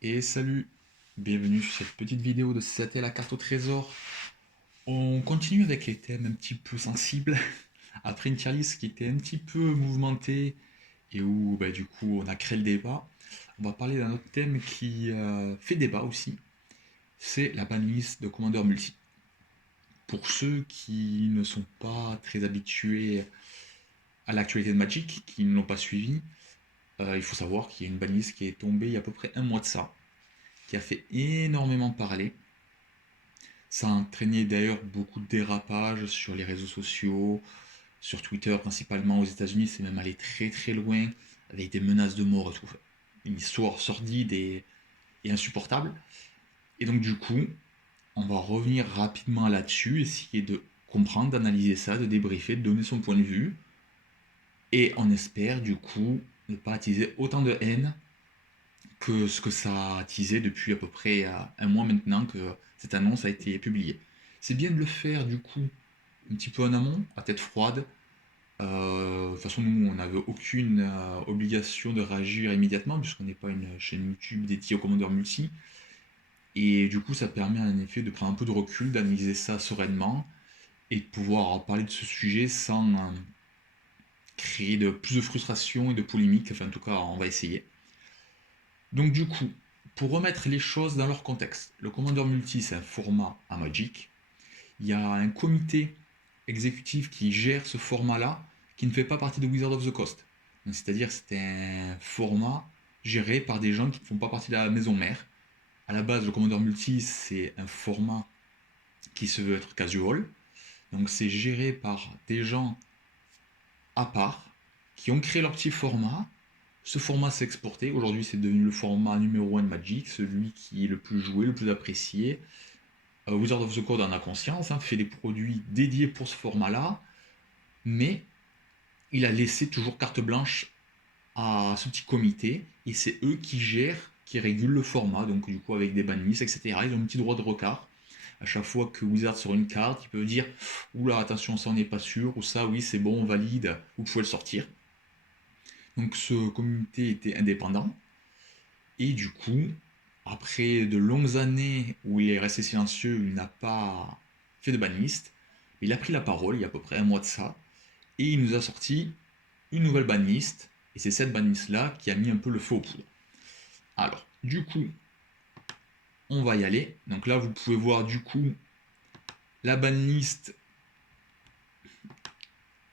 Et salut, bienvenue sur cette petite vidéo de C'était la carte au trésor. On continue avec les thèmes un petit peu sensibles, après une tier list qui était un petit peu mouvementée et où du coup on a créé le débat. On va parler d'un autre thème qui fait débat aussi, c'est la banlist de Commander Multi. Pour ceux qui ne sont pas très habitués à l'actualité de Magic, qui ne l'ont pas suivi, il faut savoir qu'il y a une banlist qui est tombée il y a à peu près un mois de ça, qui a fait énormément parler. Ça a entraîné d'ailleurs beaucoup de dérapages sur les réseaux sociaux, sur Twitter principalement aux États-Unis, c'est même allé très très loin avec des menaces de mort et tout. Une histoire sordide et insupportable. Et donc du coup, on va revenir rapidement là-dessus, essayer de comprendre, d'analyser ça, de débriefer, de donner son point de vue. Et on espère du coup ne pas attiser autant de haine que ce que ça a attisé depuis à peu près un mois maintenant que cette annonce a été publiée. C'est bien de le faire du coup un petit peu en amont, à tête froide. De toute façon, nous, on n'avait aucune obligation de réagir immédiatement, puisqu'on n'est pas une chaîne YouTube dédiée aux commandeurs multi. Et du coup, ça permet en effet de prendre un peu de recul, d'analyser ça sereinement, et de pouvoir parler de ce sujet sans créer de plus de frustration et de polémique. Enfin, en tout cas, on va essayer. Donc du coup, pour remettre les choses dans leur contexte, le commandeur multi, c'est un format à Magic. Il y a un comité exécutif qui gère ce format-là, qui ne fait pas partie de Wizard of the Coast. C'est-à-dire c'est un format géré par des gens qui ne font pas partie de la maison mère. À la base, le Commander Multi, c'est un format qui se veut être casual. Donc c'est géré par des gens à part, qui ont créé leur petit format. Ce format s'est exporté. Aujourd'hui, c'est devenu le format numéro 1 de Magic, celui qui est le plus joué, le plus apprécié. Wizard of the Coast en a conscience, fait des produits dédiés pour ce format-là, mais il a laissé toujours carte blanche à ce petit comité, et c'est eux qui gèrent, qui régulent le format, donc du coup avec des bannisses, etc. Ils ont un petit droit de regard. À chaque fois que Wizard sort une carte, il peut dire oula, attention, ça on n'est pas sûr, ou ça, oui, c'est bon, on valide, vous pouvez le sortir. Donc ce comité était indépendant, et du coup, après de longues années où il est resté silencieux, il n'a pas fait de banlist, il a pris la parole il y a à peu près un mois de ça, et il nous a sorti une nouvelle banlist, et c'est cette banlist là qui a mis un peu le feu aux poudres. Alors, du coup, on va y aller. Donc là, vous pouvez voir du coup la banlist.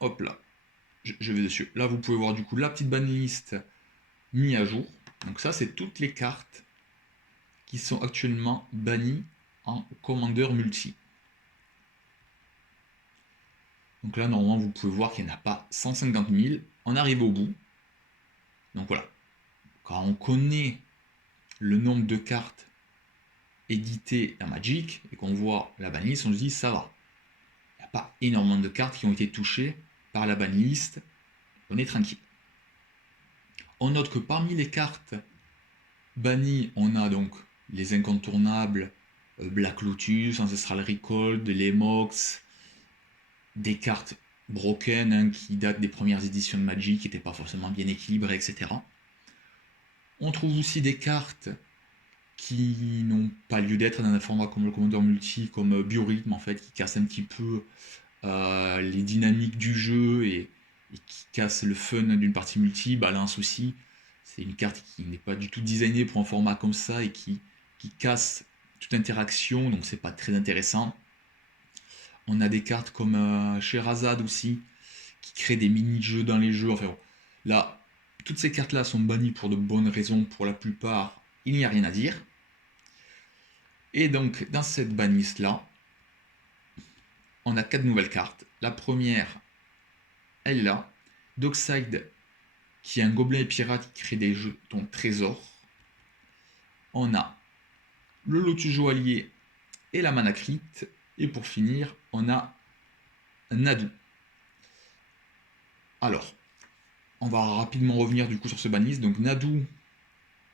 Hop là, je vais dessus. Là, vous pouvez voir du coup la petite banlist mise à jour. Donc ça, c'est toutes les cartes qui sont actuellement bannies en commandeur multi. Donc là, normalement, vous pouvez voir qu'il n'y en a pas 150 000. On arrive au bout. Donc voilà. Quand on connaît le nombre de cartes éditées dans Magic et qu'on voit la banlist, on se dit ça va. Il n'y a pas énormément de cartes qui ont été touchées par la banlist. On est tranquille. On note que parmi les cartes bannies, on a donc les incontournables Black Lotus, Ancestral Recall, les Mox, des cartes broken qui datent des premières éditions de Magic, qui n'étaient pas forcément bien équilibrées, etc. On trouve aussi des cartes qui n'ont pas lieu d'être dans un format comme le Commander Multi, comme Biorhythm en fait, qui casse un petit peu les dynamiques du jeu et qui casse le fun d'une partie multi. Balance aussi, c'est une carte qui n'est pas du tout designée pour un format comme ça et qui casse toute interaction, donc c'est pas très intéressant. On a des cartes comme Sherazade aussi, qui crée des mini-jeux dans les jeux. Enfin bon, là, toutes ces cartes-là sont bannies pour de bonnes raisons. Pour la plupart, il n'y a rien à dire. Et donc, dans cette banlist-là, on a 4 nouvelles cartes. La première, elle est là. Dockside, qui est un gobelin et pirate qui crée des jetons trésors. On a le Lotus Joaillier et la Manacrypte. Et pour finir, on a Nadu. Alors, on va rapidement revenir du coup sur ce banlist. Donc Nadu,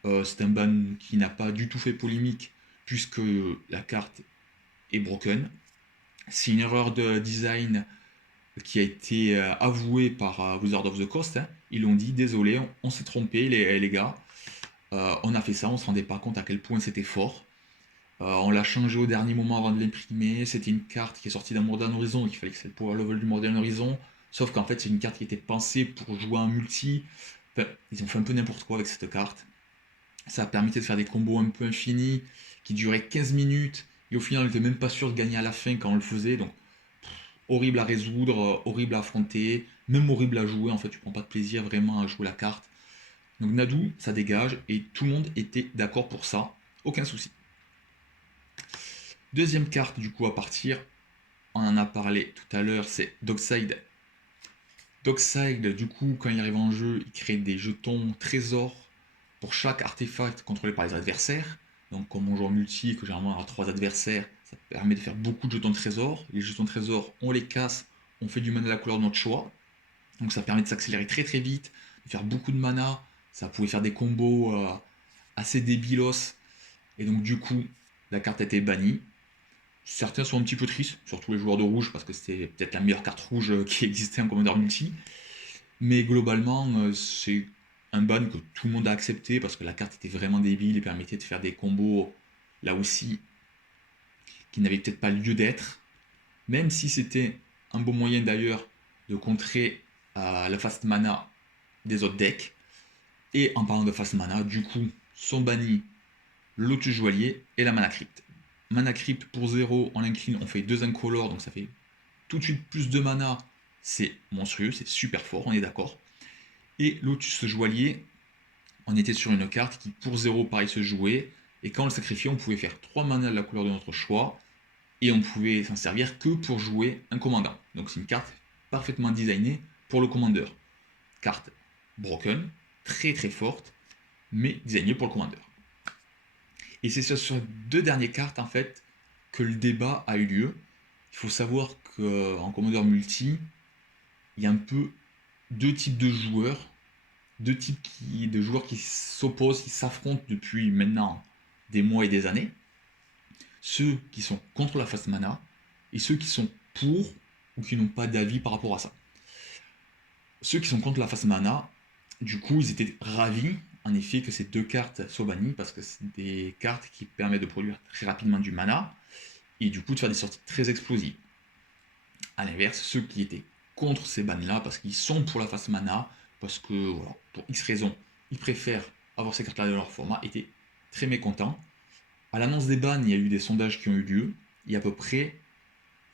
c'est un ban qui n'a pas du tout fait polémique puisque la carte est broken. C'est une erreur de design qui a été avouée par Wizard of the Coast. Ils l'ont dit, désolé, on s'est trompé les gars. On a fait ça, on se rendait pas compte à quel point c'était fort. On l'a changé au dernier moment avant de l'imprimer. C'était une carte qui est sortie d'un Modern Horizon, il fallait que c'est le power level du Modern Horizon. Sauf qu'en fait, c'est une carte qui était pensée pour jouer en multi. Enfin, ils ont fait un peu n'importe quoi avec cette carte. Ça permettait de faire des combos un peu infinis qui duraient 15 minutes. Et au final, on n'était même pas sûr de gagner à la fin quand on le faisait. Donc, horrible à résoudre, horrible à affronter, même horrible à jouer. En fait, tu prends pas de plaisir vraiment à jouer la carte. Donc, Nadou, ça dégage. Et tout le monde était d'accord pour ça. Aucun souci. Deuxième carte, du coup, à partir. On en a parlé tout à l'heure, c'est Dockside. Dockside, du coup, quand il arrive en jeu, il crée des jetons trésors pour chaque artefact contrôlé par les adversaires. Donc, comme on joue en multi et que généralement on a 3 adversaires, ça permet de faire beaucoup de jetons trésors. Les jetons trésors, on les casse, on fait du mana à la couleur de notre choix. Donc, ça permet de s'accélérer très très vite, de faire beaucoup de mana. Ça pouvait faire des combos assez débilos. Et donc, du coup, la carte a été bannie. Certains sont un petit peu tristes, surtout les joueurs de rouge, parce que c'était peut-être la meilleure carte rouge qui existait en Commander Multi. Mais globalement, c'est un ban que tout le monde a accepté parce que la carte était vraiment débile et permettait de faire des combos là aussi qui n'avaient peut-être pas lieu d'être. Même si c'était un bon moyen d'ailleurs de contrer la fast mana des autres decks. Et en parlant de fast mana, du coup, sont bannis Lotus Joaillier et la Mana Crypt. Mana Crypt pour 0, en incline, on fait 2 incolores, donc ça fait tout de suite plus de mana. C'est monstrueux, c'est super fort, on est d'accord. Et Lotus Joaillier, on était sur une carte qui pour 0 pareil se jouait, et quand on le sacrifiait, on pouvait faire 3 mana de la couleur de notre choix, et on pouvait s'en servir que pour jouer un commandant. Donc c'est une carte parfaitement designée pour le commandeur. Carte broken, très très forte, mais designée pour le commandeur. Et c'est sur ces 2 dernières cartes en fait que le débat a eu lieu. Il faut savoir qu'en commandeur multi, il y a un peu 2 types de joueurs, 2 types de joueurs qui s'opposent, qui s'affrontent depuis maintenant des mois et des années. Ceux qui sont contre la fast mana et ceux qui sont pour ou qui n'ont pas d'avis par rapport à ça. Ceux qui sont contre la fast mana, du coup, ils étaient ravis en effet que ces 2 cartes soient bannies parce que c'est des cartes qui permettent de produire très rapidement du mana et du coup de faire des sorties très explosives. A l'inverse, ceux qui étaient contre ces bans là parce qu'ils sont pour la fast mana, parce que voilà, pour X raisons, ils préfèrent avoir ces cartes-là dans leur format, étaient très mécontents. À l'annonce des bans, il y a eu des sondages qui ont eu lieu, et à peu près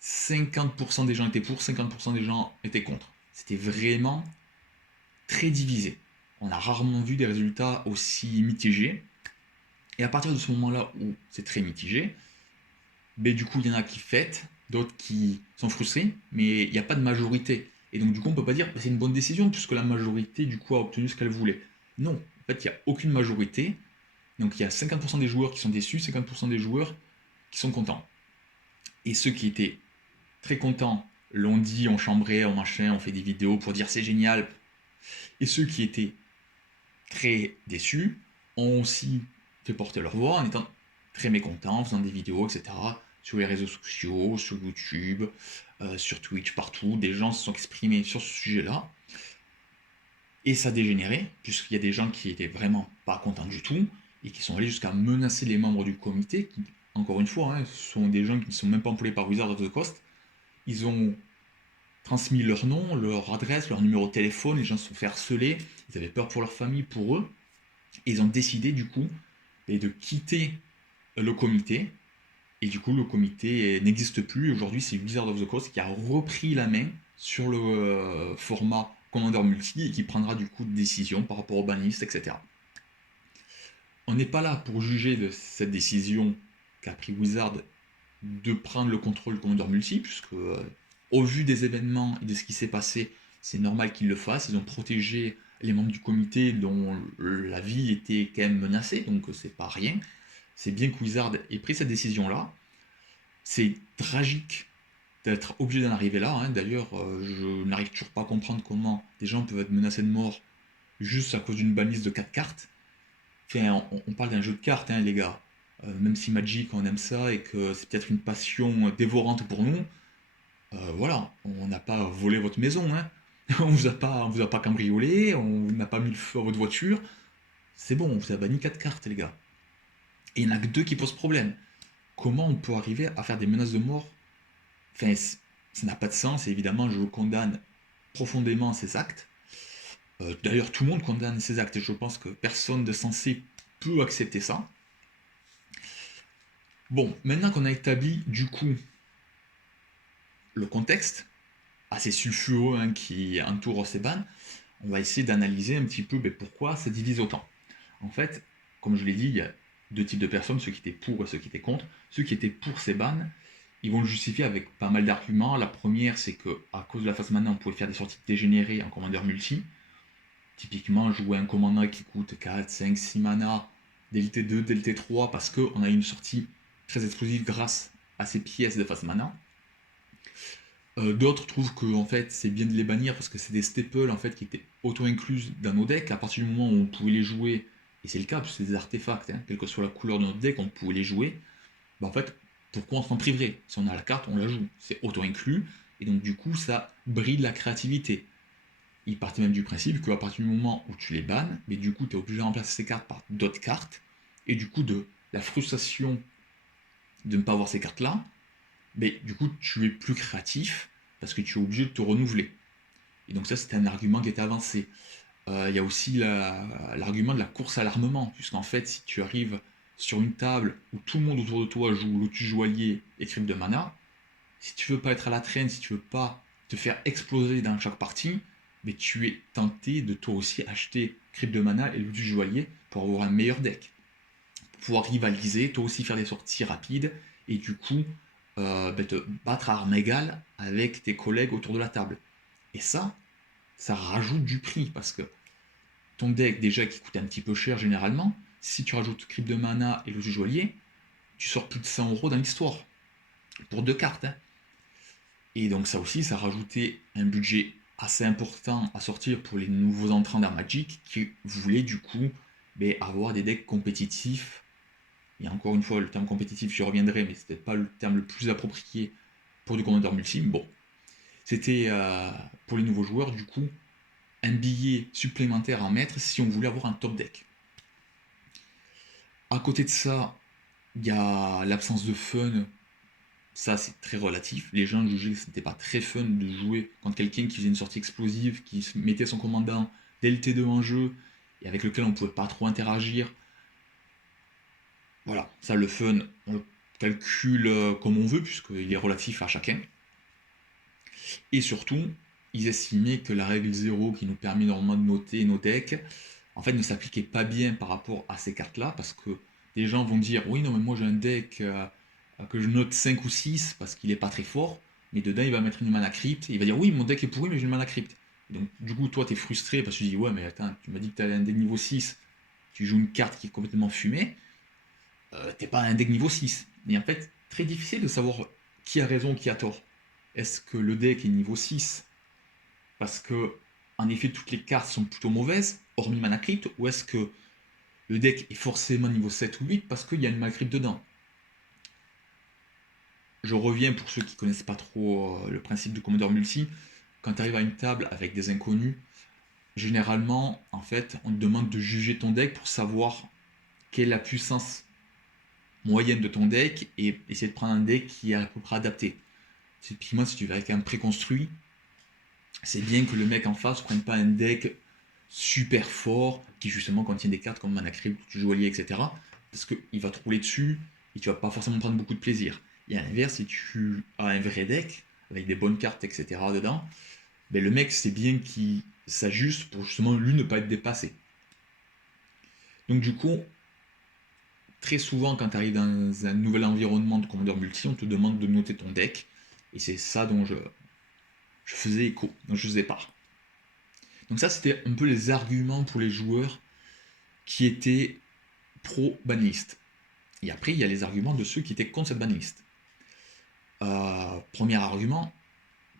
50% des gens étaient pour, 50% des gens étaient contre. C'était vraiment très divisé. On a rarement vu des résultats aussi mitigés. Et à partir de ce moment-là où c'est très mitigé, ben, du coup, il y en a qui fêtent, d'autres qui sont frustrés, mais il n'y a pas de majorité. Et donc, du coup, on ne peut pas dire que c'est une bonne décision puisque la majorité, du coup, a obtenu ce qu'elle voulait. Non, en fait, il n'y a aucune majorité. Donc, il y a 50% des joueurs qui sont déçus, 50% des joueurs qui sont contents. Et ceux qui étaient très contents l'ont dit, on chambrait, on machin, on fait des vidéos pour dire c'est génial. Et ceux qui étaient très déçus ont aussi fait porter leur voix en étant très mécontents, en faisant des vidéos, etc. Sur les réseaux sociaux, sur YouTube, sur Twitch, partout. Des gens se sont exprimés sur ce sujet-là. Et ça a dégénéré, puisqu'il y a des gens qui étaient vraiment pas contents du tout, et qui sont allés jusqu'à menacer les membres du comité, qui, encore une fois, hein, sont des gens qui ne sont même pas employés par Wizard of the Coast. Ils ont transmis leur nom, leur adresse, leur numéro de téléphone, les gens se sont fait harceler, ils avaient peur pour leur famille, pour eux, et ils ont décidé du coup de quitter le comité, et du coup le comité n'existe plus, aujourd'hui c'est Wizard of the Coast qui a repris la main sur le format Commander Multi, et qui prendra du coup des décisions par rapport aux bannistes, etc. On n'est pas là pour juger de cette décision qu'a pris Wizard de prendre le contrôle du Commander Multi, puisque au vu des événements et de ce qui s'est passé, c'est normal qu'ils le fassent. Ils ont protégé les membres du comité dont la vie était quand même menacée, donc c'est pas rien. C'est bien que Wizard ait pris cette décision-là. C'est tragique d'être obligé d'en arriver là, hein. D'ailleurs, je n'arrive toujours pas à comprendre comment des gens peuvent être menacés de mort juste à cause d'une banliste de 4 cartes. Enfin, on parle d'un jeu de cartes, hein, les gars. Même si Magic, on aime ça et que c'est peut-être une passion dévorante pour nous, voilà, on n'a pas volé votre maison, hein. On vous a pas cambriolé, on n'a pas mis le feu à votre voiture. c'est bon, vous avez banni 4 cartes, les gars. Et il n'y en a que 2 qui posent problème. Comment on peut arriver à faire des menaces de mort? Enfin, ça n'a pas de sens, et évidemment, je condamne profondément ces actes. D'ailleurs, tout le monde condamne ces actes, et je pense que personne de sensé peut accepter ça. Bon, maintenant qu'on a établi, du coup, le contexte, assez sulfureux hein, qui entoure ces bans, on va essayer d'analyser un petit peu pourquoi ça divise autant. En fait, comme je l'ai dit, il y a 2 types de personnes, ceux qui étaient pour et ceux qui étaient contre. Ceux qui étaient pour ces bans, ils vont le justifier avec pas mal d'arguments. La première, c'est que à cause de la phase mana, on pouvait faire des sorties dégénérées en commandeur multi. Typiquement, jouer un commandant qui coûte 4, 5, 6 mana, DLT2, DLT3, parce qu'on a une sortie très explosive grâce à ces pièces de phase mana. D'autres trouvent que en fait, c'est bien de les bannir parce que c'est des staples en fait, qui étaient auto-incluses dans nos decks. À partir du moment où on pouvait les jouer, et c'est le cas, parce que c'est des artefacts, hein, quelle que soit la couleur de notre deck, on pouvait les jouer. En fait, pourquoi on s'en priverait? Si on a la carte, on la joue. C'est auto-inclus, et donc du coup, ça bride la créativité. Il partait même du principe qu'à partir du moment où tu les bannes, mais du coup, tu es obligé de remplacer ces cartes par d'autres cartes, et du coup, de la frustration de ne pas avoir ces cartes-là, mais du coup, tu es plus créatif parce que tu es obligé de te renouveler. Et donc ça, c'était un argument qui était avancé. Il y a aussi l'argument de la course à l'armement, puisqu'en fait, si tu arrives sur une table où tout le monde autour de toi joue Lotus Joaillier et Crypte de Mana, si tu veux pas être à la traîne, si tu veux pas te faire exploser dans chaque partie, mais tu es tenté de toi aussi acheter Crypte de Mana et Lotus Joaillier pour avoir un meilleur deck. Pour pouvoir rivaliser, toi aussi faire des sorties rapides, et du coup, te battre à armes égales avec tes collègues autour de la table. Et ça rajoute du prix, parce que ton deck déjà qui coûte un petit peu cher généralement, si tu rajoutes Crypte de Mana et le jeu joaillier, tu sors plus de 100 € dans l'histoire. Pour 2 cartes. Hein. Et donc ça aussi, ça a rajouté un budget assez important à sortir pour les nouveaux entrants dans Magic qui voulaient du coup avoir des decks compétitifs. Et encore une fois, le terme compétitif, j'y reviendrai, mais c'était pas le terme le plus approprié pour du commandeur multi. Bon, c'était pour les nouveaux joueurs, du coup, un billet supplémentaire à mettre si on voulait avoir un top deck. À côté de ça, il y a l'absence de fun. Ça, c'est très relatif. Les gens jugeaient que ce n'était pas très fun de jouer contre quelqu'un qui faisait une sortie explosive, qui mettait son commandant DLT2 en jeu, et avec lequel on ne pouvait pas trop interagir. Voilà, ça, le fun, on le calcule comme on veut, puisqu'il est relatif à chacun. Et surtout, ils estimaient que la règle 0 qui nous permet normalement de noter nos decks, en fait, ne s'appliquait pas bien par rapport à ces cartes-là, parce que des gens vont dire, oui, non, mais moi j'ai un deck que je note 5 ou 6 parce qu'il est pas très fort, mais dedans il va mettre une mana crypte, et il va dire, oui, mon deck est pourri, mais j'ai une mana crypte. Donc, du coup, toi, t'es frustré parce que tu dis, ouais, mais attends, tu m'as dit que t'avais un deck niveau 6, tu joues une carte qui est complètement fumée, t'es pas un deck niveau 6. Et en fait, très difficile de savoir qui a raison, qui a tort. Est-ce que le deck est niveau 6 parce que, en effet, toutes les cartes sont plutôt mauvaises, hormis Mana Crypt, ou est-ce que le deck est forcément niveau 7 ou 8 parce qu'il y a une Mana Crypt dedans? Je reviens pour ceux qui connaissent pas trop le principe du Commodore Multi. Quand tu arrives à une table avec des inconnus, généralement, en fait, on te demande de juger ton deck pour savoir quelle est la puissance moyenne de ton deck et essayer de prendre un deck qui est à peu près adapté. Typiquement, si tu vas avec un préconstruit, c'est bien que le mec en face prenne pas un deck super fort qui justement contient des cartes comme Mana Crypt, Joaillier, etc. Parce qu'il va te rouler dessus et tu vas pas forcément prendre beaucoup de plaisir. Et à l'inverse, si tu as un vrai deck avec des bonnes cartes, etc. dedans, le mec c'est bien qu'il s'ajuste pour justement lui ne pas être dépassé. Donc du coup, très souvent quand tu arrives dans un nouvel environnement de commandeur multi, on te demande de noter ton deck. Et c'est ça dont je faisais écho, dont je faisais part. Donc ça, c'était un peu les arguments pour les joueurs qui étaient pro-banlist. Et après, il y a les arguments de ceux qui étaient contre cette banlist. Premier argument,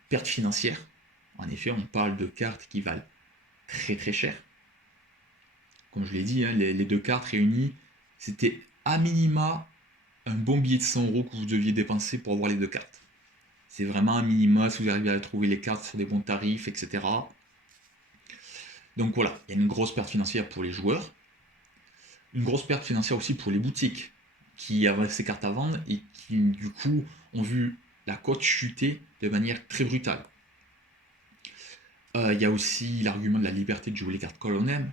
perte financière. En effet, on parle de cartes qui valent très très cher. Comme je l'ai dit, hein, les 2 cartes réunies, c'était à minima un bon billet de 100 € que vous deviez dépenser pour avoir les 2 cartes. C'est vraiment un minima si vous arrivez à trouver les cartes sur des bons tarifs, etc. Donc voilà, il y a une grosse perte financière pour les joueurs. une grosse perte financière aussi pour les boutiques qui avaient ces cartes à vendre et qui, du coup, ont vu la cote chuter de manière très brutale. Il y a aussi l'argument de la liberté de jouer les cartes que l'on aime.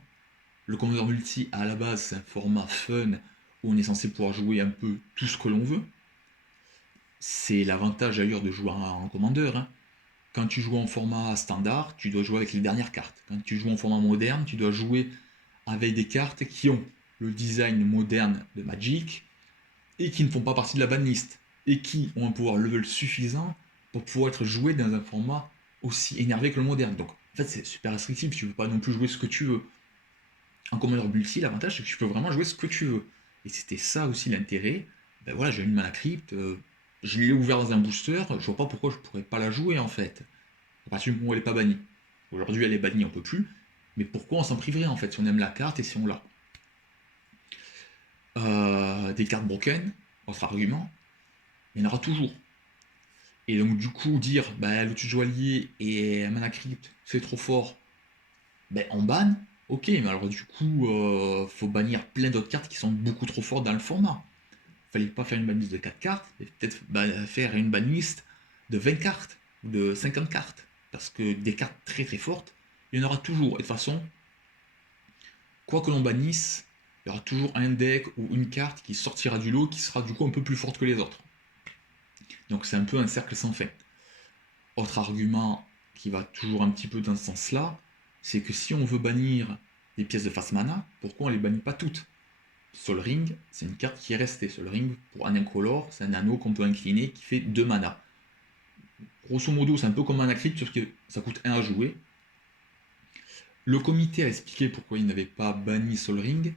Le Commander Multi, à la base, c'est un format fun où on est censé pouvoir jouer un peu tout ce que l'on veut. C'est l'avantage d'ailleurs de jouer en Commander, hein. Quand tu joues en format standard, tu dois jouer avec les dernières cartes. Quand tu joues en format moderne, tu dois jouer avec des cartes qui ont le design moderne de Magic et qui ne font pas partie de la banlist et qui ont un pouvoir level suffisant pour pouvoir être jouées dans un format aussi énervé que le moderne. Donc en fait c'est super restrictif, tu ne peux pas non plus jouer ce que tu veux. En Commander Multi, l'avantage c'est que tu peux vraiment jouer ce que tu veux. Et c'était ça aussi l'intérêt. Ben voilà, j'ai une mana crypt, je l'ai ouvert dans un booster, je vois pas pourquoi je pourrais pas la jouer en fait. À partir du moment où elle est pas bannie. Aujourd'hui elle est bannie, on peut plus. Mais pourquoi on s'en priverait en fait si on aime la carte et si on l'a. Des cartes broken, autre argument, il y en aura toujours. Et donc du coup dire bah Lotus Joaillier et Mana Crypt c'est trop fort, ben on banne, ok, mais alors du coup faut bannir plein d'autres cartes qui sont beaucoup trop fortes dans le format. Fallait pas faire une banlist de 4 cartes, mais peut-être faire une banlist de 20 cartes ou de 50 cartes. Parce que des cartes très très fortes, il y en aura toujours. Et de toute façon, quoi que l'on bannisse, il y aura toujours un deck ou une carte qui sortira du lot qui sera du coup un peu plus forte que les autres. Donc c'est un peu un cercle sans fin. Autre argument qui va toujours un petit peu dans ce sens-là, c'est que si on veut bannir les pièces de face mana, pourquoi on les bannit pas toutes? Sol Ring, c'est une carte qui est restée. Sol Ring, pour un incolore, c'est un anneau qu'on peut incliner qui fait 2 mana. Grosso modo, c'est un peu comme Mana Crypt, sauf que ça coûte 1 à jouer. Le comité a expliqué pourquoi il n'avait pas banni Sol Ring,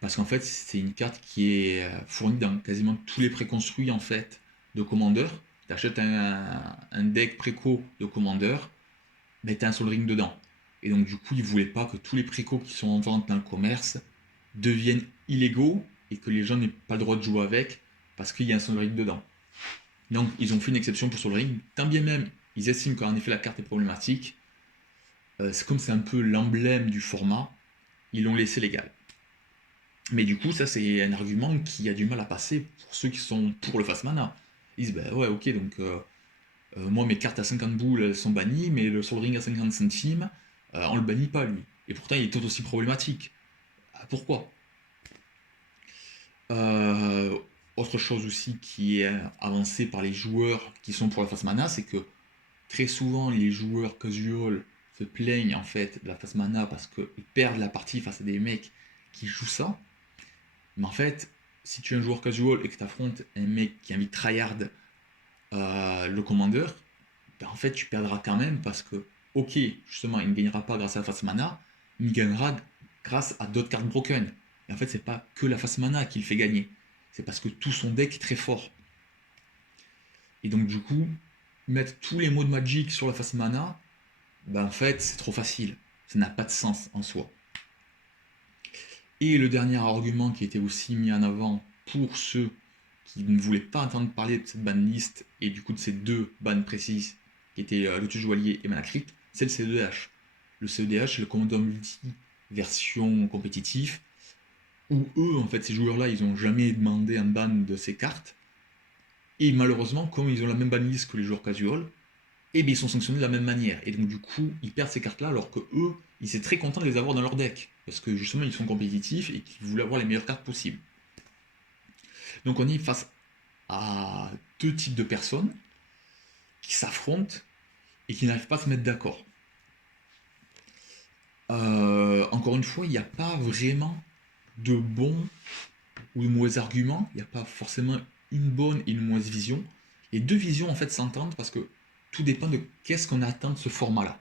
parce qu'en fait, c'est une carte qui est fournie dans quasiment tous les préconstruits en fait, de Commander. Tu achètes un deck préco de Commander, mais tu as un Sol Ring dedans. Et donc, du coup, ils ne voulaient pas que tous les précos qui sont en vente dans le commerce deviennent illégaux et que les gens n'aient pas le droit de jouer avec parce qu'il y a un Sol Ring dedans. Donc, ils ont fait une exception pour Sol Ring, tant bien même ils estiment qu'en effet la carte est problématique. C'est comme c'est un peu l'emblème du format, ils l'ont laissé légal. Mais du coup, ça c'est un argument qui a du mal à passer pour ceux qui sont pour le fast mana. Ils disent, bah ouais, ok, donc moi mes cartes à 50 boules elles sont bannies, mais le Sol Ring à 50 centimes, on le bannit pas lui. Et pourtant il est tout aussi problématique. Pourquoi? Euh, Autre chose aussi qui est avancée par les joueurs qui sont pour la fast mana, c'est que très souvent les joueurs casual se plaignent en fait de la fast mana parce qu'ils perdent la partie face à des mecs qui jouent ça. Mais en fait, si tu es un joueur casual et que tu affrontes un mec qui a envie de tryhard le commander, ben en fait tu perdras quand même parce que, ok, justement, il ne gagnera pas grâce à la face mana, mais il gagnera grâce à d'autres cartes broken. Et en fait, c'est pas que la face mana qui le fait gagner, c'est parce que tout son deck est très fort. Et donc, du coup, mettre tous les mots de Magic sur la face mana, ben en fait, c'est trop facile. Ça n'a pas de sens en soi. Et le dernier argument qui était aussi mis en avant pour ceux qui ne voulaient pas entendre parler de cette banlist et du coup de ces deux bannes précises qui étaient Lotus Joaillier et Mana Crypt, c'est le CEDH. Le CEDH, c'est le Commander Multi version compétitif, où eux, en fait, ces joueurs-là, ils n'ont jamais demandé un ban de ces cartes. Et malheureusement, comme ils ont la même banlist que les joueurs casual, et bien ils sont sanctionnés de la même manière. Et donc du coup, ils perdent ces cartes-là alors que eux, ils étaient très contents de les avoir dans leur deck. Parce que justement, ils sont compétitifs et qu'ils voulaient avoir les meilleures cartes possibles. Donc on est face à deux types de personnes qui s'affrontent et qui n'arrivent pas à se mettre d'accord. Encore une fois, il n'y a pas vraiment de bons ou de mauvais arguments. Il n'y a pas forcément une bonne et une mauvaise vision. Les deux visions en fait s'entendent parce que tout dépend de qu'est-ce qu'on attend de ce format-là.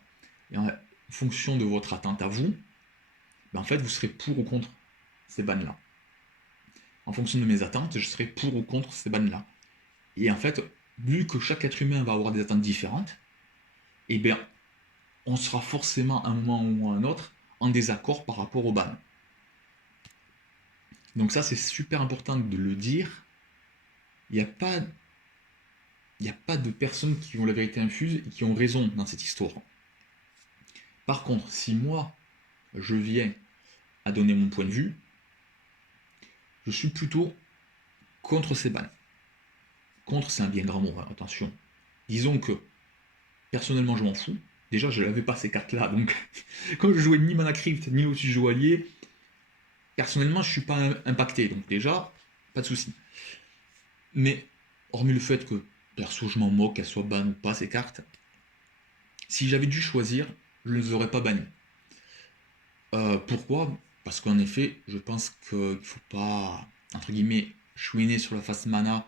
Et en fonction de votre attente à vous, ben en fait vous serez pour ou contre ces bannes-là. En fonction de mes attentes, je serai pour ou contre ces bannes-là. Et en fait, vu que chaque être humain va avoir des attentes différentes, eh bien, on sera forcément à un moment ou à un autre en désaccord par rapport aux bannes. Donc ça, c'est super important de le dire. Il n'y a pas il n'y a pas de personnes qui ont la vérité infuse et qui ont raison dans cette histoire. Par contre, si moi, je viens à donner mon point de vue, je suis plutôt contre ces bans. Contre, c'est un bien grand mot, hein, attention. Disons que, personnellement, je m'en fous. Déjà, je n'avais pas ces cartes-là, donc quand je jouais ni Mana Crypt, ni Lotus Joaillier, personnellement, je suis pas impacté. Donc déjà, pas de souci. Mais, hormis le fait que, perso, je m'en moque, qu'elles soient ban ou pas, ces cartes, si j'avais dû choisir, je ne les aurais pas bannies. Pourquoi? Parce qu'en effet, je pense qu'il ne faut pas, entre guillemets, chouiner sur la face mana,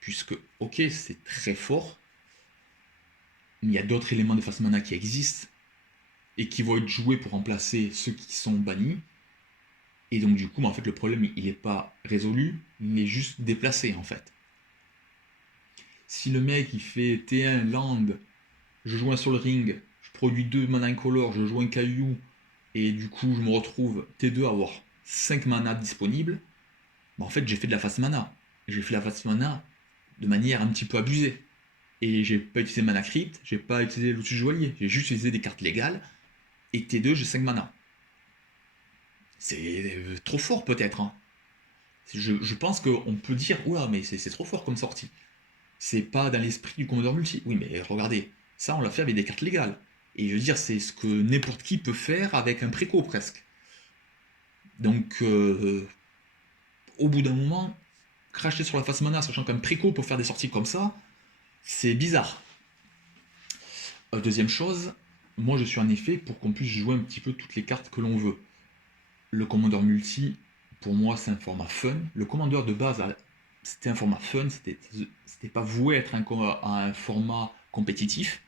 puisque, ok, c'est très fort, mais il y a d'autres éléments de face mana qui existent, et qui vont être joués pour remplacer ceux qui sont bannis. Et donc du coup, en fait, le problème, il n'est pas résolu, il est juste déplacé, en fait. Si le mec, il fait T1, land, je joue un Soul Ring, je produis 2 mana incolore, je joue un caillou, et du coup, je me retrouve T2 à avoir 5 mana disponibles, bah en fait, j'ai fait de la face mana. J'ai fait la face mana de manière un petit peu abusée. Et j'ai pas utilisé mana crypt, j'ai pas utilisé l'outil joaillier, j'ai juste utilisé des cartes légales, et T2, j'ai 5 mana. C'est trop fort peut-être, hein. Je pense qu'on peut dire, ouah, mais c'est trop fort comme sortie. C'est pas dans l'esprit du commandeur multi. Oui, mais regardez, ça on l'a fait avec des cartes légales. Et je veux dire, c'est ce que n'importe qui peut faire avec un préco presque. Donc, au bout d'un moment, cracher sur la face mana, sachant qu'un préco peut faire des sorties comme ça, c'est bizarre. Deuxième chose, moi je suis en effet pour qu'on puisse jouer un petit peu toutes les cartes que l'on veut. Le commandeur multi, pour moi, c'est un format fun. Le commandeur de base, c'était un format fun, c'était pas voué à être un format compétitif.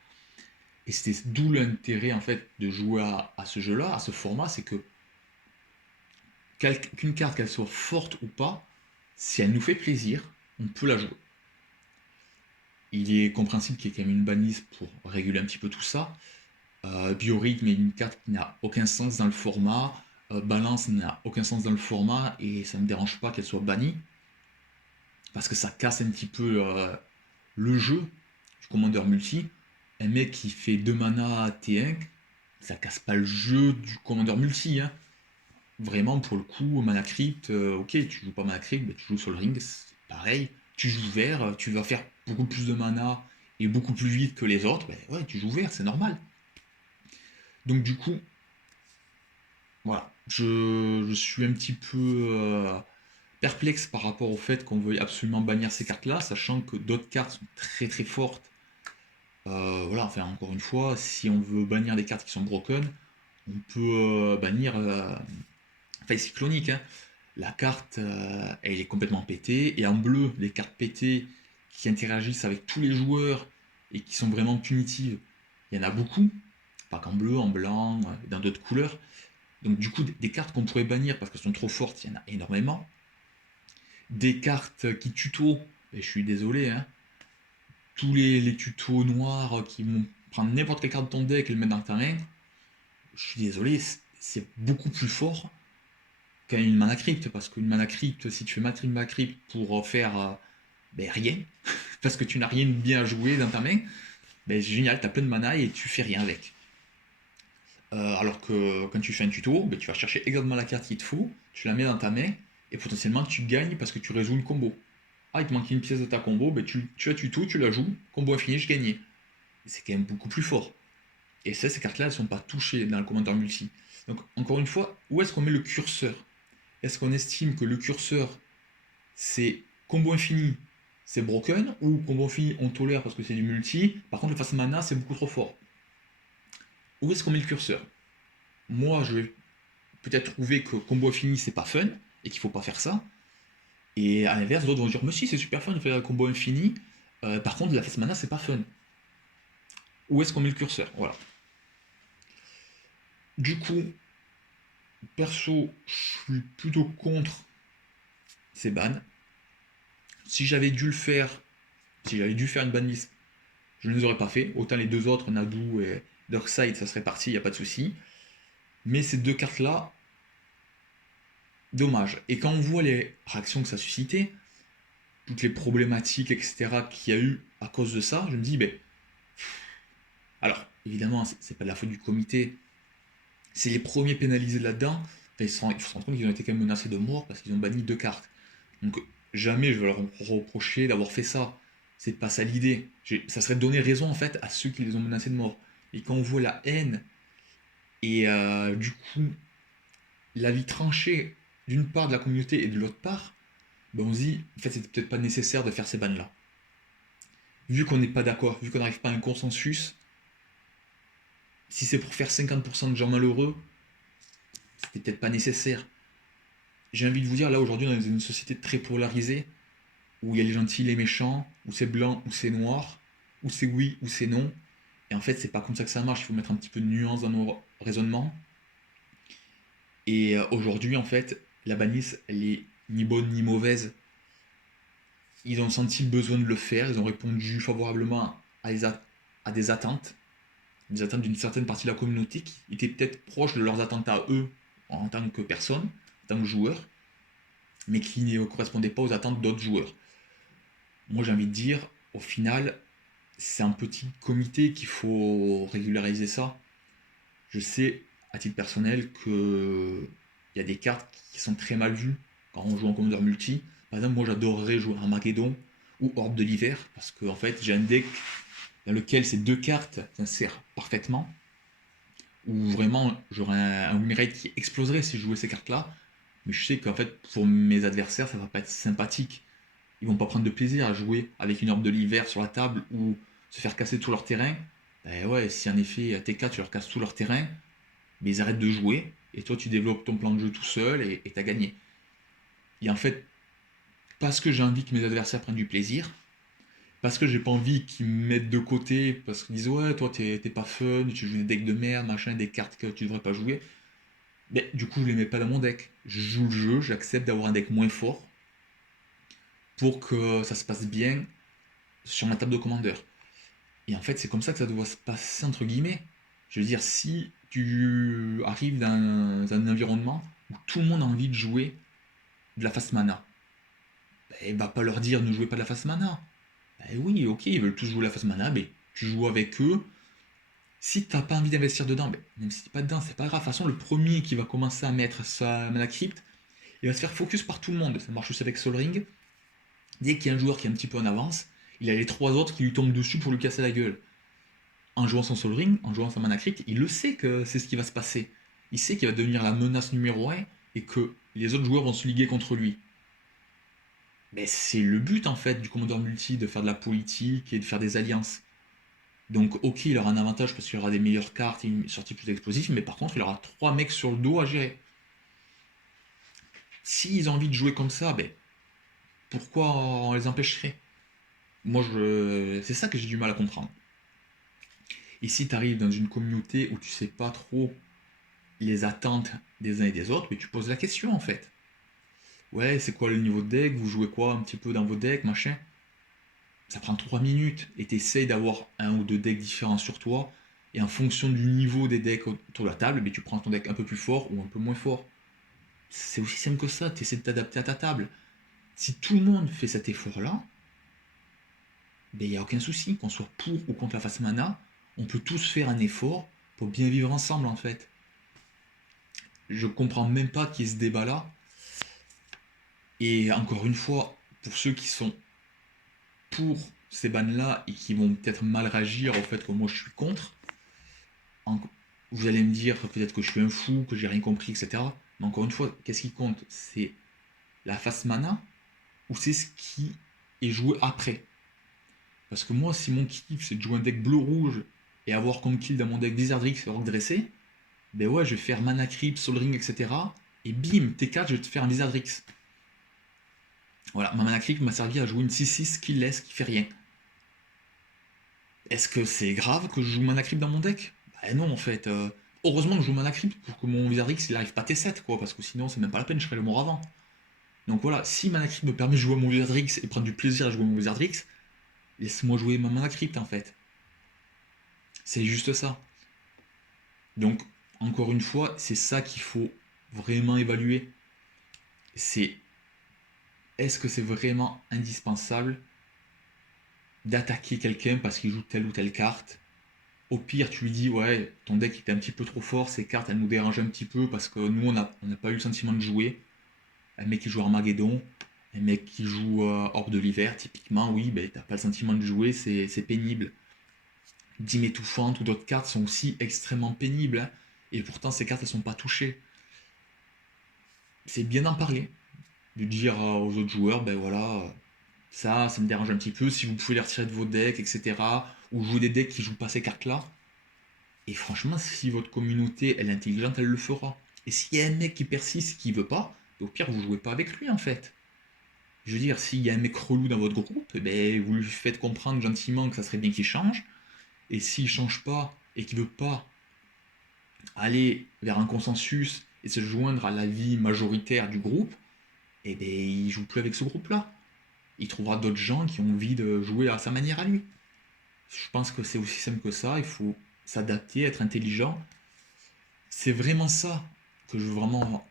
Et c'était d'où l'intérêt en fait de jouer à ce jeu-là, à ce format, c'est que qu'une carte, qu'elle soit forte ou pas, si elle nous fait plaisir, on peut la jouer. Il est compréhensible qu'il y ait quand même une banlist pour réguler un petit peu tout ça. Biorhythme est une carte qui n'a aucun sens dans le format. Balance n'a aucun sens dans le format et ça ne me dérange pas qu'elle soit bannie. Parce que ça casse un petit peu le jeu du commandeur multi. Un mec qui fait 2 mana T1, ça casse pas le jeu du commandeur multi. Hein. Vraiment, pour le coup, mana crypt, ok, tu joues pas mana crypt, tu joues Sol Ring, c'est pareil. Tu joues vert, tu vas faire beaucoup plus de mana et beaucoup plus vite que les autres, ben ouais, tu joues vert, c'est normal. Donc du coup, voilà, je suis un petit peu perplexe par rapport au fait qu'on veuille absolument bannir ces cartes-là, sachant que d'autres cartes sont très très fortes. Voilà, enfin encore une fois, si on veut bannir des cartes qui sont broken, on peut bannir Face Cyclonique. Hein. La carte, elle est complètement pétée, et en bleu, les cartes pétées qui interagissent avec tous les joueurs et qui sont vraiment punitives, il y en a beaucoup, pas qu'en bleu, en blanc, dans d'autres couleurs. Donc du coup, des cartes qu'on pourrait bannir parce qu'elles sont trop fortes, il y en a énormément. Des cartes qui tuto, et je suis désolé, hein, tous les tutos noirs qui vont prendre n'importe quelle carte de ton deck et le mettre dans ta main, je suis désolé, c'est beaucoup plus fort qu'une mana crypt, parce qu'une mana crypt, si tu fais mana crypt pour faire ben, rien, parce que tu n'as rien de bien à jouer dans ta main, ben, c'est génial, tu as plein de mana et tu fais rien avec. Alors que quand tu fais un tuto, ben, tu vas chercher exactement la carte qu'il te faut, tu la mets dans ta main, et potentiellement tu gagnes parce que tu résous une combo. Ah, il te manque une pièce de ta combo, ben, tu as tuto, tu la joues, combo infini, je gagnais. C'est quand même beaucoup plus fort. Et ça, ces cartes-là, elles ne sont pas touchées dans le commandeur multi. Donc, encore une fois, où est-ce qu'on met le curseur? Est-ce qu'on estime que le curseur, c'est combo infini, c'est broken, ou combo infini, on tolère parce que c'est du multi, par contre, le face mana, c'est beaucoup trop fort? Où est-ce qu'on met le curseur? Moi, je vais peut-être trouver que combo infini, c'est pas fun, et qu'il faut pas faire ça. Et à l'inverse, d'autres vont dire, mais si, c'est super fun de faire un combo infini, par contre, la face mana, c'est pas fun. Où est-ce qu'on met le curseur? Voilà. Du coup, perso, je suis plutôt contre ces bans. Si j'avais dû le faire, si j'avais dû faire une banlist, je ne les aurais pas fait. Autant les deux autres, Nadu et Darkside, ça serait parti, il n'y a pas de souci. Mais ces deux cartes-là, dommage. Et quand on voit les réactions que ça suscitait, toutes les problématiques, etc., qu'il y a eu à cause de ça, je me dis, ben. Alors, évidemment, c'est pas de la faute du comité. C'est les premiers pénalisés là-dedans. Enfin, il faut se rendre compte qu'ils ont été quand même menacés de mort parce qu'ils ont banni deux cartes. Donc jamais je vais leur reprocher d'avoir fait ça. C'est pas ça l'idée. Ça serait de donner raison en fait à ceux qui les ont menacés de mort. Et quand on voit la haine et du coup l'avis tranché d'une part de la communauté et de l'autre part, ben on se dit en fait c'est peut-être pas nécessaire de faire ces bannes là. Vu qu'on n'est pas d'accord, vu qu'on n'arrive pas à un consensus, si c'est pour faire 50% de gens malheureux, c'était peut-être pas nécessaire. J'ai envie de vous dire, là aujourd'hui, on est dans une société très polarisée, où il y a les gentils, les méchants, où c'est blanc, ou c'est noir, où c'est oui, ou c'est non. Et en fait, c'est pas comme ça que ça marche, il faut mettre un petit peu de nuance dans nos raisonnements. Et aujourd'hui, en fait, la bannice, elle est ni bonne ni mauvaise. Ils ont senti le besoin de le faire, ils ont répondu favorablement à des attentes d'une certaine partie de la communauté qui étaient peut-être proches de leurs attentes à eux en tant que personne, en tant que joueur, mais qui ne correspondaient pas aux attentes d'autres joueurs. Moi j'ai envie de dire, au final, c'est un petit comité qu'il faut régulariser ça. Je sais, à titre personnel, que il y a des cartes qui sont très mal vues quand on joue en commandeur multi. Par exemple, moi j'adorerais jouer Armageddon ou Orbe de l'hiver, parce que en fait j'ai un deck dans lequel ces deux cartes s'insèrent parfaitement, où vraiment j'aurais un win rate qui exploserait si je jouais ces cartes-là. Mais je sais qu'en fait, pour mes adversaires, ça va pas être sympathique. Ils vont pas prendre de plaisir à jouer avec une orbe de l'hiver sur la table ou se faire casser tout leur terrain. Ben ouais, si en effet T4 tu leur casses tout leur terrain, mais ils arrêtent de jouer et toi tu développes ton plan de jeu tout seul et t'as gagné. Et en fait, parce que j'ai envie que mes adversaires prennent du plaisir, parce que j'ai pas envie qu'ils me mettent de côté, parce qu'ils disent ouais, toi t'es pas fun, tu joues des decks de merde, machin, des cartes que tu devrais pas jouer, mais du coup je les mets pas dans mon deck. Je joue le jeu, j'accepte d'avoir un deck moins fort pour que ça se passe bien sur ma table de commandeur. Et en fait, c'est comme ça que ça doit se passer, entre guillemets. Je veux dire, si tu arrives dans un environnement où tout le monde a envie de jouer de la face mana, ben, va pas leur dire ne jouez pas de la face mana. Ben oui, ok, ils veulent tous jouer la face mana, mais tu joues avec eux. Si t'as pas envie d'investir dedans, ben, même si t'es pas dedans, c'est pas grave. De toute façon, le premier qui va commencer à mettre sa mana crypt, il va se faire focus par tout le monde. Ça marche aussi avec Sol Ring. Dès qu'il y a un joueur qui est un petit peu en avance, il a les trois autres qui lui tombent dessus pour lui casser la gueule. En jouant son Sol Ring, en jouant sa Mana Crypt, il le sait que c'est ce qui va se passer. Il sait qu'il va devenir la menace numéro 1 et que les autres joueurs vont se liguer contre lui. Mais c'est le but en fait du commandeur multi de faire de la politique et de faire des alliances. Donc ok, il aura un avantage parce qu'il aura des meilleures cartes et une sortie plus explosive, mais par contre il aura trois mecs sur le dos à gérer. S'ils ont envie de jouer comme ça, ben, pourquoi on les empêcherait? C'est ça que j'ai du mal à comprendre. Et si tu arrives dans une communauté où tu sais pas trop les attentes des uns et des autres, mais tu poses la question en fait. Ouais, c'est quoi le niveau de deck? Vous jouez quoi un petit peu dans vos decks, machin? Ça prend 3 minutes et t'essayes d'avoir un ou deux decks différents sur toi. Et en fonction du niveau des decks autour de la table, mais tu prends ton deck un peu plus fort ou un peu moins fort. C'est aussi simple que ça, tu essaies de t'adapter à ta table. Si tout le monde fait cet effort-là, ben il n'y a aucun souci, qu'on soit pour ou contre la face mana, on peut tous faire un effort pour bien vivre ensemble en fait. Je comprends même pas qu'il y ait ce débat-là. Et encore une fois, pour ceux qui sont pour ces bannes-là et qui vont peut-être mal réagir au fait que moi je suis contre, vous allez me dire peut-être que je suis un fou, que j'ai rien compris, etc. Mais encore une fois, qu'est-ce qui compte? C'est la face mana ou c'est ce qui est joué après? Parce que moi, si mon kiff c'est de jouer un deck bleu-rouge et avoir comme kill dans mon deck Wizardrix et Rock dressé, ben ouais, je vais faire Mana Crypt, Sol Ring, etc. Et bim, T4, je vais te faire un Wizardrix. Voilà, ma Mana Crypt m'a servi à jouer une 6-6 killless qui fait rien. Est-ce que c'est grave que je joue Mana Crypt dans mon deck? Bah non, en fait. Heureusement que je joue Mana Crypt pour que mon Wizardrix il arrive pas T7, quoi, parce que sinon c'est même pas la peine, je ferais le mort avant. Donc voilà, si Mana Crypt me permet de jouer mon Wizardrix et prendre du plaisir à jouer mon Wizardrix, laisse-moi jouer ma Mana Crypt en fait. C'est juste ça. Donc, encore une fois, c'est ça qu'il faut vraiment évaluer. C'est est-ce que c'est vraiment indispensable d'attaquer quelqu'un parce qu'il joue telle ou telle carte? Au pire, tu lui dis, ouais, ton deck était un petit peu trop fort, ces cartes, elles nous dérangent un petit peu parce que nous, on n'a pas eu le sentiment de jouer. Un mec qui joue Armageddon, Les mecs qui jouent hors de l'hiver, typiquement, oui, ben, t'as pas le sentiment de jouer, c'est pénible. Dîme étouffante ou d'autres cartes sont aussi extrêmement pénibles, hein. Et pourtant, ces cartes, elles sont pas touchées. C'est bien d'en parler, de dire aux autres joueurs, ben voilà, ça me dérange un petit peu, si vous pouvez les retirer de vos decks, etc. Ou jouer des decks qui jouent pas ces cartes-là. Et franchement, si votre communauté, elle est intelligente, elle le fera. Et s'il y a un mec qui persiste, qui veut pas, au pire, vous jouez pas avec lui, en fait. Je veux dire, s'il y a un mec relou dans votre groupe, eh ben, vous lui faites comprendre gentiment que ça serait bien qu'il change. Et s'il change pas et qu'il veut pas aller vers un consensus et se joindre à l'avis majoritaire du groupe, eh ben, il joue plus avec ce groupe-là. Il trouvera d'autres gens qui ont envie de jouer à sa manière à lui. Je pense que c'est aussi simple que ça. Il faut s'adapter, être intelligent. C'est vraiment ça que je veux vraiment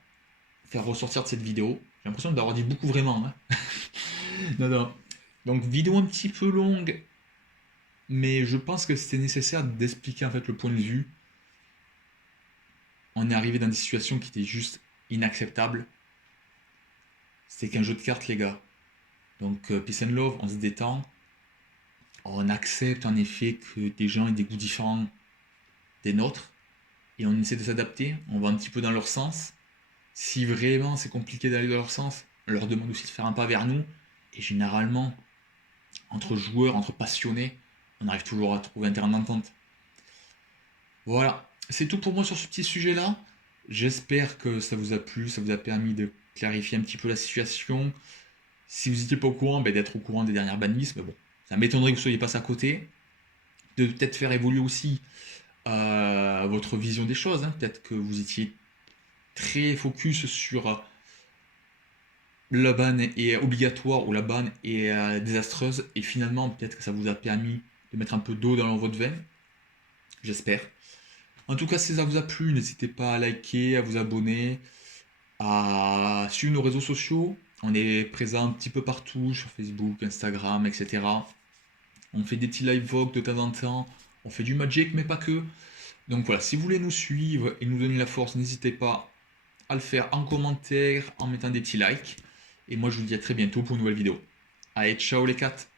faire ressortir de cette vidéo. J'ai l'impression d'avoir dit beaucoup vraiment, hein. Non, non. Donc vidéo un petit peu longue, mais je pense que c'était nécessaire d'expliquer en fait le point de vue. On est arrivé dans des situations qui étaient juste inacceptables. C'est qu'un jeu de cartes, les gars. Donc peace and love, on se détend. On accepte en effet que des gens aient des goûts différents des nôtres. Et on essaie de s'adapter. On va un petit peu dans leur sens. Si vraiment c'est compliqué d'aller dans leur sens, on leur demande aussi de faire un pas vers nous. Et généralement, entre joueurs, entre passionnés, on arrive toujours à trouver un terrain d'entente. Voilà, c'est tout pour moi sur ce petit sujet-là. J'espère que ça vous a plu, ça vous a permis de clarifier un petit peu la situation. Si vous n'étiez pas au courant, ben, d'être au courant des dernières bannisses, mais bon, ça m'étonnerait que vous soyez passé à côté. De peut-être faire évoluer aussi votre vision des choses, hein. Peut-être que vous étiez très focus sur la ban est obligatoire ou la ban est désastreuse, et finalement, peut-être que ça vous a permis de mettre un peu d'eau dans votre veine. J'espère. En tout cas, si ça vous a plu, n'hésitez pas à liker, à vous abonner, à suivre nos réseaux sociaux. On est présent un petit peu partout, sur Facebook, Instagram, etc. On fait des petits live vogue de temps en temps. On fait du Magic, mais pas que. Donc voilà, si vous voulez nous suivre et nous donner la force, n'hésitez pas à le faire en commentaire, en mettant des petits likes. Et moi, je vous dis à très bientôt pour une nouvelle vidéo. Allez, ciao les 4.